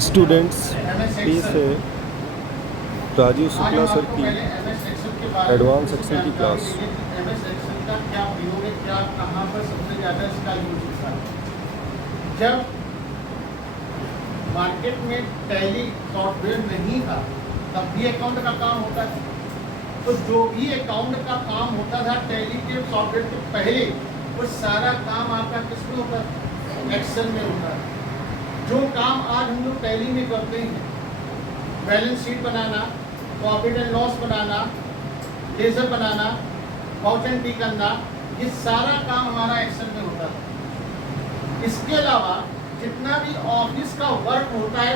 Students, please है Rajiv Shukla sir की advance Excel की क्लास। एमएस एक्सेल का क्या प्रयोग है, क्या कहाँ पर सबसे ज़्यादा इसका यूज होता है। जब मार्केट में टैली सॉफ्टवेयर नहीं था तब भी अकाउंट का काम होता है। तो जो भी अकाउंट का काम होता था टैली के सॉफ्टवेयर के पहले, वो सारा काम आपका किसमें होता है? एक्सेल में होता है। जो काम आज हम लोग टैली में करते हैं, बैलेंस शीट बनाना, प्रॉफिट एंड लॉस बनाना, लेजर बनाना, वाउच एंड पी करना, ये सारा काम हमारा एक्सेल में होता है। इसके अलावा जितना भी ऑफिस का वर्क होता है,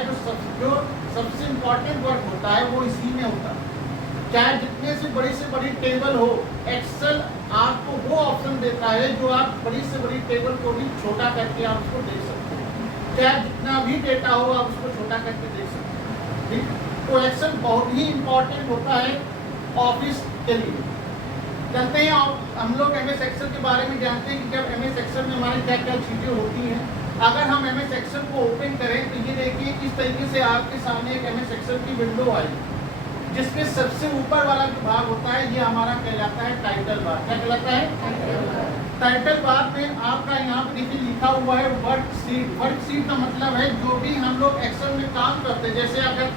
जो सबसे इम्पोर्टेंट वर्क होता है वो इसी में होता है। चाहे जितने से बड़ी टेबल हो, एक्सेल आपको वो ऑप्शन देता है जो आप बड़ी से बड़ी टेबल को भी छोटा करके आप उसको देख सकते हैं। चाहे जितना भी डेटा हो आप उसको छोटा करके देख सकते हैं। ठीक, तो एक्सेल बहुत ही इम्पोर्टेंट होता है ऑफिस के लिए। जानते हैं हम लोग एमएस एक्सेल के बारे में जानते हैं कि जब एमएस एक्सेल में हमारी क्या क्या चीज़ें होती हैं। अगर हम एमएस एक्सेल को ओपन करें तो ये देखिए किस तरीके से आपके सामने एक एमएस एक्सेल की विंडो आई, जिसमें सबसे ऊपर वाला जो भाग होता है ये हमारा कहलाता है टाइटल बार। क्या कहलाता है? टाइटल बार में आपका यहाँ पर देखिए लिखा हुआ है वर्कशीट। वर्कशीट का मतलब है जो भी हम लोग एक्सेल में काम करते हैं। जैसे अगर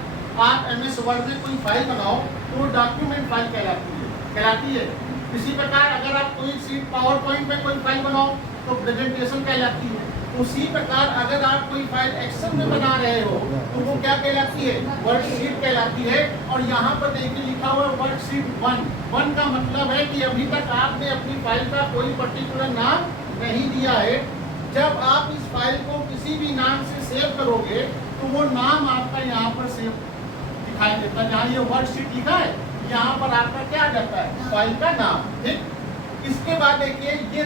आप एमएस वर्ड में कोई फाइल बनाओ तो डॉक्यूमेंट फाइल कहलाती है। इसी प्रकार अगर आप कोई शीट पावर पॉइंट में कोई फाइल बनाओ तो प्रेजेंटेशन कहलाती है। उसी प्रकार अगर आप कोई फाइल एक्सेल में बना रहे हो तो वो क्या कहलाती है? वर्कशीट कहलाती है। और यहाँ पर देखिए लिखा हुआ है वर्कशीट 1 का मतलब है कि अभी तक आपने अपनी फाइल का कोई पर्टिकुलर नाम नहीं दिया है। जब आप इस फाइल को किसी भी नाम से सेव करोगे तो वो नाम आपका यहाँ पर सेव दिखाई देता है। जहाँ ये वर्कशीट लिखा है यहाँ पर आपका क्या आ जाता है? फाइल का नाम। ठीक, इसके बाद देखिए ये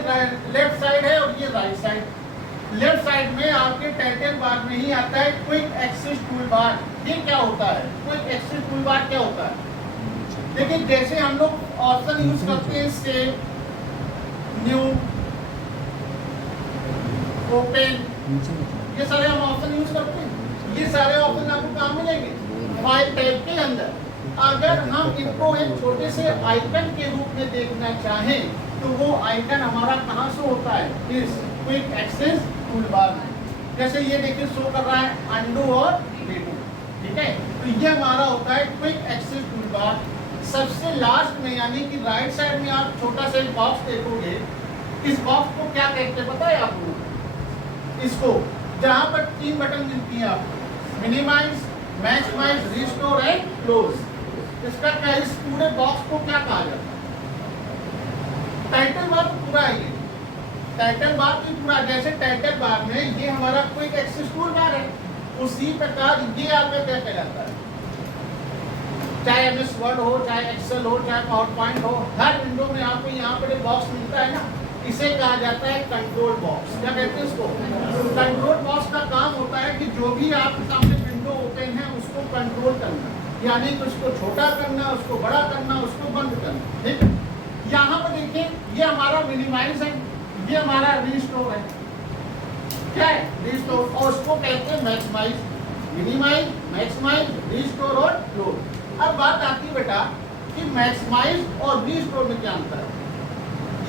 लेफ्ट साइड है और ये राइट साइड। लेफ्ट साइड में आपके टाइटल बार में ही आता है क्विक एक्सेस टूल बार। ये क्या होता है? क्विक एक्सेस टूल बार क्या होता है? देखिए जैसे हम लोग ऑप्शन यूज करते हैं सेव, न्यू, ओपन, ये सारे हम ऑप्शन यूज करते हैं। ये सारे ऑप्शन आपको कहाँ मिलेंगे? फाइल टैब के अंदर। अगर हम इनको एक छोटे से आइकन के रूप में देखना चाहें तो वो आइकन हमारा कहाँ से होता है? इस क्विक एक्सेस टूलबार में। जैसे ये देखिए शो कर रहा है अंडू और रीडू। ठीक है, तो ये हमारा होता है क्विक एक्सेस टूलबार। सबसे लास्ट में यानी कि राइट साइड में आप छोटा सा एक बॉक्स देखोगे। इस बॉक्स को क्या कहते हैं पता है आपको? इसको जहाँ पर 3 बटन मिलती है आपको, minimise, maximise, restore and close. इसका क्या, इस पूरे बॉक्स को क्या कहा जाता है? टाइटल बार तो पूरा है। टाइटल बार भी पूरा, जैसे टाइटल बार में ये हमारा क्विक एक्सेस टूल बार है, उसी प्रकार ये आपका क्या कहलाता है? चाहे एमएस वर्ड हो, चाहे एक्सेल हो, चाहे पावर पॉइंट हो, हर विंडो में आपको यहाँ पर एक बॉक्स मिलता है ना, इसे कहा जाता है कंट्रोल बॉक्स। क्या कहते हैं इसको? कंट्रोल बॉक्स का काम होता है कि जो भी आपके सामने विंडो ओपन है उसको कंट्रोल करना, यानी कि उसको छोटा करना, उसको बड़ा करना, उसको बंद करना। ठीक, यहाँ पर देखिए ये हमारा मिनिमाइज है, ये हमारा रिस्टोर है। क्या है? रिस्टोर। और उसको कहते हैं मैक्सिमाइज। मिनिमाइज, मैक्सिमाइज, रिस्टोर और क्लोज। अब बात आती है बेटा कि मैक्सिमाइज और रिस्टोर में क्या अंतर है।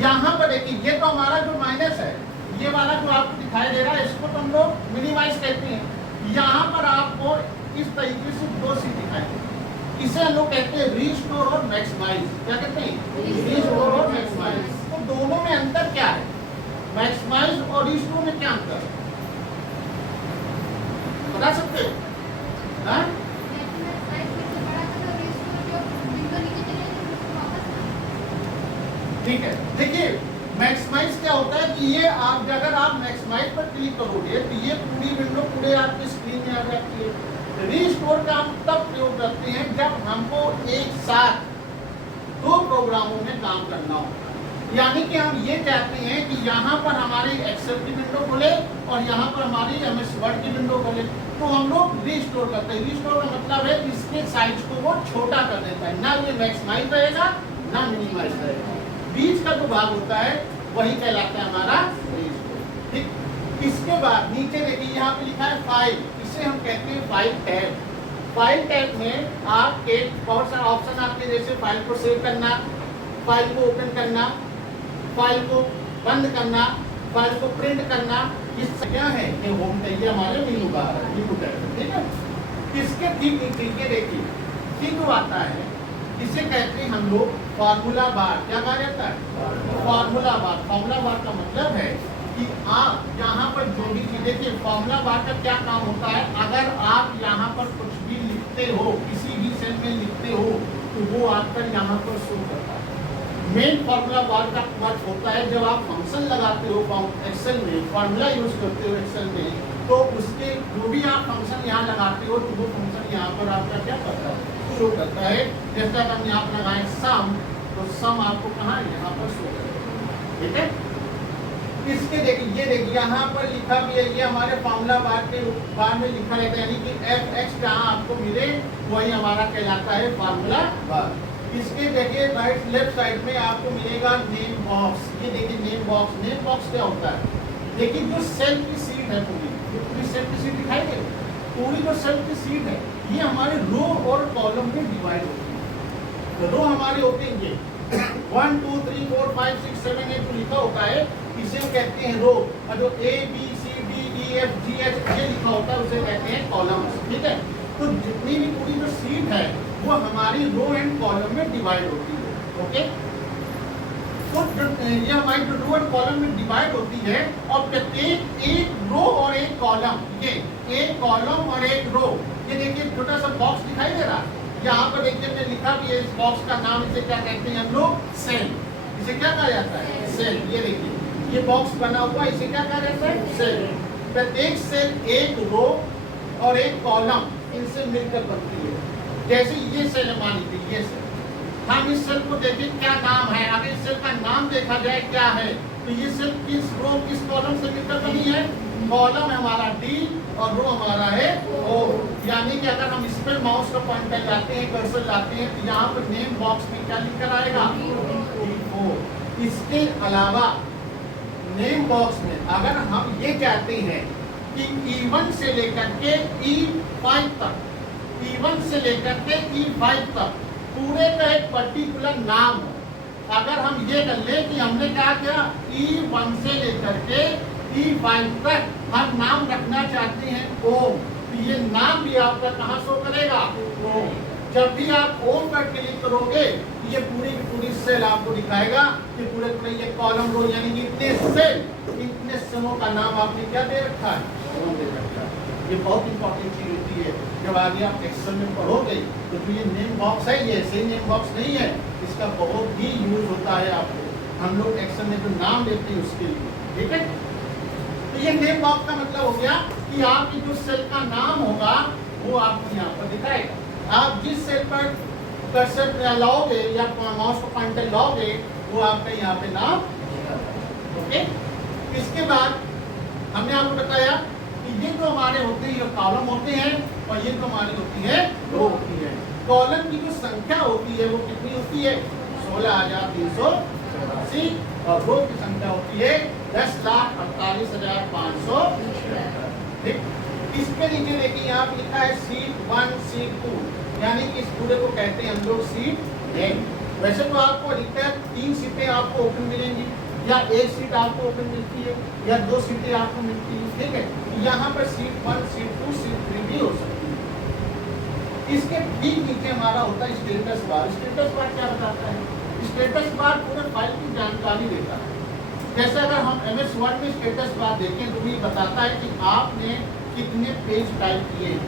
यहाँ पर देखिए ये तो हमारा जो माइनस है, ये वाला जो आपको दिखाई दे रहा है, इसको तो हम लोग मिनिमाइज कहते हैं। यहाँ पर आपको इस तरीके से 2 सीट दिखाई देती है, इसे हम लोग कहते हैं रिस्टोर और मैक्सिमाइज। क्या कहते हैं? रिस्टोर और मैक्सिमाइज। तो दोनों में अंतर क्या है? मैक्सिमाइज और रिस्टोर में क्या अंतर है? बता सकते हैं? ठीक है, देखिए मैक्सिमाइज क्या होता है कि ये आप अगर आप मैक्सिमाइज पर क्लिक करोगे तो ये पूरी विंडो पूरे आपकी स्क्रीन में आ जाती है। रिस्टोर का हम तब प्रयोग करते हैं जब हमको एक साथ 2 प्रोग्रामों में काम करना हो, यानी कि हम ये चाहते हैं कि यहाँ पर हमारी एक्सेल की विंडो खुले और यहाँ पर हमारी एमएस वर्ड की विंडो खुले, तो हम लोग रिस्टोर करते हैं। रिस्टोर का मतलब है इसके साइज को वो छोटा कर देता है, ना ये मैक्सिमाइज रहेगा ना मिनिमाइज रहेगा। बीच का जो भाग होता है वही कहलाता है हमारा रिस्टोर। ठीक, इसके बाद नीचे देखिए यहाँ पे लिखा है फाइल, इसे हम कहते हैं फाइल टैब में आप एक बहुत सारा ऑप्शन आपके, जैसे फाइल को सेव करना, फाइल को ओपन करना, फाइल को बंद करना, फाइल को प्रिंट करना। इस क्या है कि होम टैब हमारे मेनू बार है, मेनू टैब, ठीक है। इसके ठीक नीचे देखिए ठीक आता है, इसे कहते हैं हम लोग फार्मूला बार। क्या कहा जाता है? फार्मूला बार। फार्मूला बार का मतलब है कि आप यहाँ पर जो भी चीज, देखिए फार्मूला बार का क्या काम होता है, अगर आप यहाँ पर कुछ भी लिखते हो, किसी भी सेल में लिखते हो, तो वो आपका यहाँ पर शो करता है। मेन फार्मूला बार का वर्क होता है जब आप फंक्शन लगाते हो एक्सेल में, फार्मूला यूज करते हो एक्सेल में, तो उसके जो भी आप फंक्शन यहाँ लगाते हो, तो वो फंक्शन यहाँ पर आपका क्या करता है, शो करता है। जैसे हम यहाँ पर लगाए सम, तो सम आपको कहाँ यहाँ पर शो करेगा, ठीक है। इसके देखिए, ये देखिए यहाँ पर लिखा भी है, ये हमारे फार्मूला बार के बार में लिखा रहता है, यानी कि fx जहाँ आपको मिले वही हमारा कहलाता है फार्मूला बार। इसके देखिए राइट लेफ्ट साइड में आपको मिलेगा नेम बॉक्स। ये देखिए नेम बॉक्स। नेम बॉक्स क्या होता है, देखिए जो सेल की सीट है पूरी सेल की सीट दिखाई दे, पूरी जो सेल की सीट है ये हमारे रो और कॉलम में डिवाइड होती है। रो हमारे होते हैं ये 1 2 3 4 5 6 7 8 जो लिखा होता है, इसे कहते हैं रो। और जो A B C D E F G H ये लिखा होता है उसे कहते हैं कॉलम्स, ठीक है। तो जितनी भी पूरी जो सीट है वो हमारी रो एंड कॉलम में डिवाइड होती है, ओके। तो ये हमारी जो रो एंड कॉलम में डिवाइड होती है, और प्रत्येक एक रो और एक कॉलम, ये एक कॉलम और एक रो, ये देखिए छोटा सा बॉक्स दिखाई दे रहा है, यहाँ पर देखिए मैंने लिखा भी है इस बॉक्स का नाम, इसे क्या कहते हैं हम लोग, सेल। इसे क्या कहा जाता है, सेल। ये देखिए ये बॉक्स बना हुआ, इसे क्या कहा जाता है, सेल। प्रत्येक सेल एक रो और एक कॉलम इनसे मिलकर बनती है। जैसे ये सेल मान लीजिए, ये सेल, हम इस सेल को देखिए क्या नाम है, अगर इस सेल का नाम देखा जाए क्या है, तो ये सेल किस रो किस कॉलम से मिलकर बनी है, कॉलम हमारा डी और रो हमारा है ओ। यानी कि अगर हम इस पर माउस का पॉइंटर लाते हैं, कर्सर लाते हैं, तो यहाँ पर नेम बॉक्स में क्या लिखकर आएगा, ओ। इसके अलावा नेम बॉक्स में अगर हम ये कहते हैं कि E1 से लेकर के E5 तक, E1 से लेकर के E5 तक पूरे का एक पर्टिकुलर नाम हो, अगर हम ये कर ले कि हमने क्या किया, E1 से लेकर के E5 तक हम नाम रखना चाहते हैं ओम, तो ये नाम भी आपका कहाँ शो करेगा, ओम। जब भी आप ओम पर क्लिक करोगे ये पूरी की पूरी सेल आपको दिखाएगा कि पूरे पूरे ये कॉलम रो, यानी कि इतने सेल, इतने सेलों का नाम आपने क्या दे रखा है, ओम दे रखा है। ये बहुत इंपॉर्टेंट चीज होती है, जब आगे आप एक्सेल में पढ़ोगे तो ये नेम बॉक्स है, ये सही नेम बॉक्स नहीं है, इसका बहुत ही यूज होता है आपको, हम लोग एक्सेल में जो नाम देते हैं उसके लिए, ठीक है। तो ये नेम बॉक्स का मतलब हो गया कि आपकी जो सेल का नाम होगा वो आपको यहाँ पर दिखाएगा। आप जिस सेल पर कर्सर लाओगे या माउस को पॉइंटर लाओगे वो आपका यहाँ पे नाम, ओके। इसके बाद हमने आपको बताया कि ये जो हमारे होते हैं ये कॉलम होते हैं, और ये जो हमारी होती है रो होती है। कॉलम की जो संख्या होती है वो कितनी होती है, 16,384, और रो की संख्या होती है 10,48,500, ठीक। इसके नीचे देखिए यहाँ पे लिखा है सीट 1 सीट 2, यानी कि इस पूरे को कहते हैं हम लोग सीट नेम। वैसे तो आपको अधिकतर 3 सीटें आपको ओपन मिलेंगी, या 1 सीट आपको ओपन मिलती है, या 2 सीटें आपको मिलती है, ठीक है। यहाँ पर सीट 1 सीट 2 सीट 3 भी हो सकती है। इसके ठीक नीचे हमारा होता है स्टेटस बार। स्टेटस बार क्या बताता है, स्टेटस बार पूरे फाइल की जानकारी देता है। जैसे अगर हम MS Word में स्टेटस बार देखें तो ये बताता है कि आपने कितने पेज टाइप किए हैं,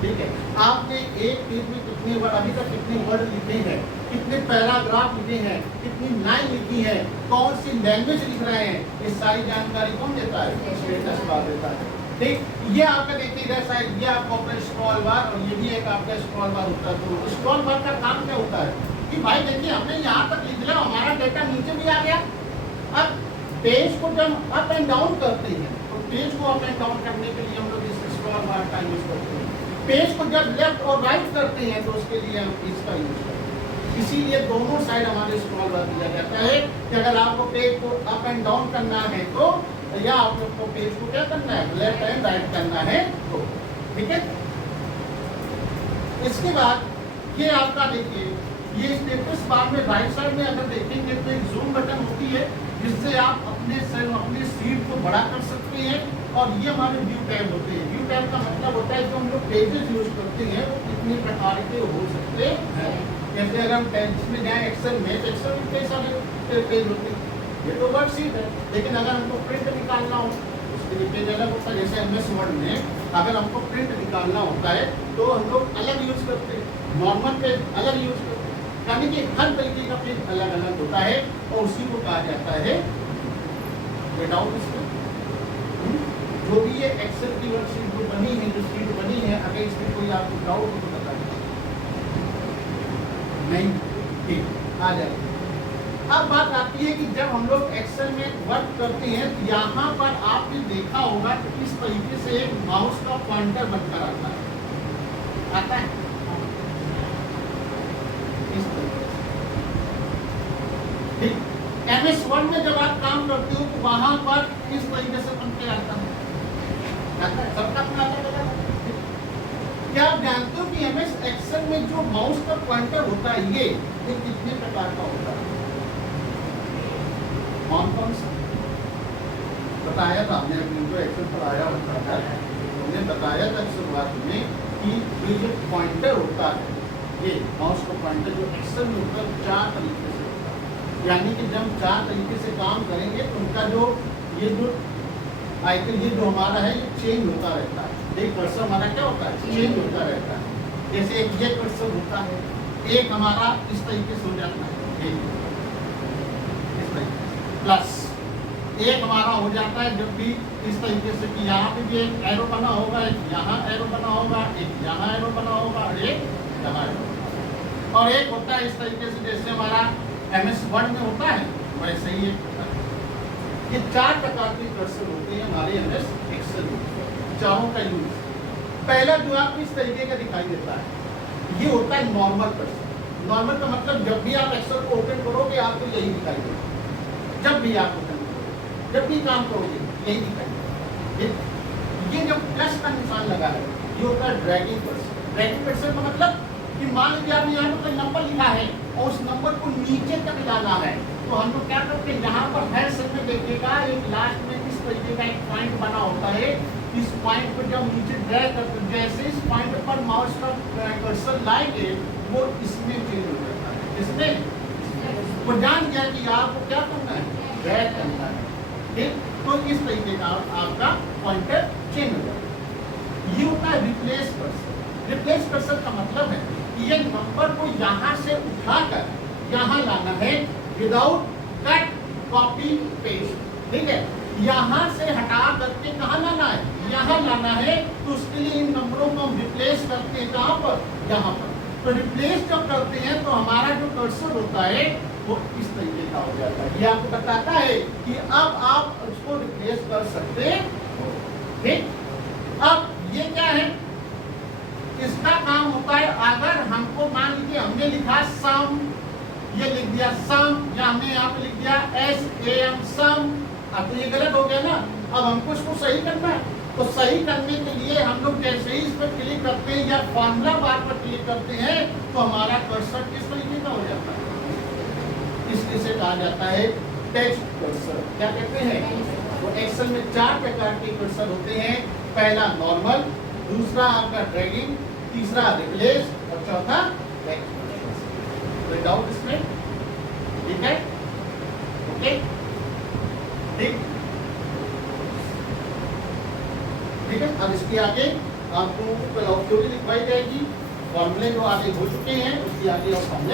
ठीक है, आपने एक पेज में कितने वर्ड, अभी तक कितने वर्ड लिखे हैं, कितने पैराग्राफ लिखे हैं, कितनी लाइन लिखी है, कौन सी लैंग्वेज लिख रहे हैं, ये सारी जानकारी कौन देता है, स्टेटस बार देता है, ठीक। ये आपका देखिए इधर साइड ये आपका अपना स्क्रॉल बार, और ये भी एक आपका स्क्रॉल बार होता है। तो स्क्रॉल बार का काम क्या होता है कि भाई देखिए हमने यहाँ तक लिख लिया, हमारा डेटा नीचे भी आ गया। अब पेज को जब अप एंड डाउन करते हैं तो पेज को अप एंड डाउन करने के लिए हम लोग इस स्क्रॉल बार का यूज करते हैं। पेज को जब लेफ्ट और राइट करते हैं तो उसके लिए हम इसका यूज करते हैं। इसीलिए दोनों साइड हमारे स्क्रॉल बार दिया जाता है कि अगर आपको पेज को अप एंड डाउन करना है तो, या आपको पेज को क्या करना है, लेफ्ट एंड राइट करना है तो, ठीक है। इसके बाद ये आपका देखिए, ये स्टेटस बार में राइट साइड में अगर देखेंगे तो एक जूम बटन होती है जिससे आप अपने सेल अपने सीट को बड़ा कर सकते हैं। और ये हमारे व्यू टैब होते हैं। व्यू टैब का मतलब होता है जो हम लोग पेजेस यूज करते हैं वो कितने प्रकार के हो सकते हैं। जैसे अगर हम टेंस में जाए एक्सेल में, तो एक्सेल में कई सारे पेज होते हैं। ये तो वर्कशीट है, लेकिन अगर हमको प्रिंट निकालना हो उसके लिए पेज अलग होता है। जैसे MS वर्ड में अगर हमको प्रिंट निकालना होता है तो हम लोग अलग यूज करते हैं, नॉर्मल पेज अलग यूज करते हैं, यानी कि हर तरीके का पेज अलग अलग होता है और उसी को कहा जाता है विदाउट स्पेस। जो भी ये एक्सेल की वर्कशीट जो बनी है, जो शीट बनी है, अगर इसमें कोई आपको डाउट हो तो बता नहीं, ठीक आ जाए। अब बात आती है कि जब हम लोग एक्सेल में वर्क करते हैं तो यहाँ पर आपने देखा होगा कि किस तरीके से एक माउस का पॉइंटर बनकर आता है, आता है इस तरीके से। ठीक, MS वर्ड में जब आप काम करते हो तो वहां पर किस तरीके से बनकर आता है, सबका अपना अलग अलग। क्या आप जानते हो कि MS एक्सेल में जो माउस का पॉइंटर होता है ये कितने प्रकार का होता है? कौन सा बताया था हमने, जो एक्सेल पर आया होता है हमने बताया था शुरुआत में कि ये जो पॉइंटर होता है, ये माउस का पॉइंटर जो एक्सेल में होता है 4 तरीके से होता है। यानी कि जब 4 तरीके से काम करेंगे तो उनका जो ये जो आइकन ये जो हमारा है ये चेंज होता रहता है। एक कर्सर हमारा क्या होता है, चेंज होता रहता है। जैसे एक ये कर्सर होता है, एक हमारा इस तरीके से हो जाता है, इस तरीके से, प्लस एक हमारा हो जाता है जब भी इस तरीके से कि यहाँ पे भी एक एरो बना होगा, एक यहाँ एरो बना होगा, एक यहाँ एरो बना होगा, एक यहाँ एरो बना, और एक होता है इस तरीके से जैसे हमारा MS वर्ड में होता है वैसे ही एक होता है। ये 4 प्रकार के कर्सर होते हैं हमारे MS एक्सेल में, चारों का यूज। पहला जो आपको इस तरीके का दिखाई देता है ये होता है नॉर्मल कर्सर। नॉर्मल का मतलब जब भी आप एक्सेल को ओपन करोगे आपको यही दिखाई देगा, जब भी आप ओपन करोगे, जब भी काम करोगे यही दिखाई देगा। ये जो प्लस का निशान लगा है ये होता है ड्रैगिंग कर्सर। ड्रैगिंग कर्सर का मतलब कि मान लीजिए आपने यहाँ पर कोई नंबर लिखा है और उस नंबर को नीचे तक लाना है, तो हम लोग क्या करते हैं, यहाँ पर हर सेल में देखिएगा एक लास्ट में इस तरीके का एक पॉइंट बना होता है। इस पॉइंट को जब नीचे ड्रैग करते हैं, जैसे इस पॉइंट पर माउस का कर्सर लाएंगे वो इसमें चेंज हो जाता है। इसमें वो जान गया कि आपको क्या करना है, ड्रैग करना है। ठीक, तो इस तरीके का आपका पॉइंटर चेंज हो जाता है। ये होता है रिप्लेस कर्सर। रिप्लेस कर्सर का मतलब है कि ये नंबर को यहाँ से उठाकर यहाँ लाना है विदाउट कट कॉपी पेस्ट। ठीक है, यहाँ से हटा करके कहाँ लाना है, यहाँ लाना है। तो उसके लिए इन नंबरों को हम रिप्लेस करते हैं कहाँ पर, यहाँ पर। तो रिप्लेस जब करते हैं तो हमारा जो कर्सर होता है वो इस तरीके का हो जाता है। ये आपको बताता है कि अब आप उसको रिप्लेस कर सकते हो। ठीक, अब ये क्या है, इसका काम होता है अगर हमको मान लीजिए हमने लिखा सम, ये लिख दिया सम, या हमने यहाँ पे लिख दिया SAM सम, अब तो ये गलत हो गया ना। अब हमको इसको सही करना है, तो सही करने के लिए हम लोग जैसे ही इस पर क्लिक करते हैं या फॉर्मूला बार पर क्लिक करते हैं तो हमारा कर्सर किस तरीके का हो जाता है, इसे कहा जाता है टेक्स्ट कर्सर। क्या कहते हैं, वो एक्सेल में 4 प्रकार के कर्सर होते हैं। पहला नॉर्मल, दूसरा आपका ड्रैगिंग, तीसरा रिप्लेस और चौथा टेक्स्ट कर्सर। कोई डाउट इसमें? ठीक है, ओके, ठीक है। अब इसके आगे आपको थ्योरी लिखवाई जाएगी, फॉर्मूले जो आगे हो चुके हैं उसके आगे और फॉर्मूले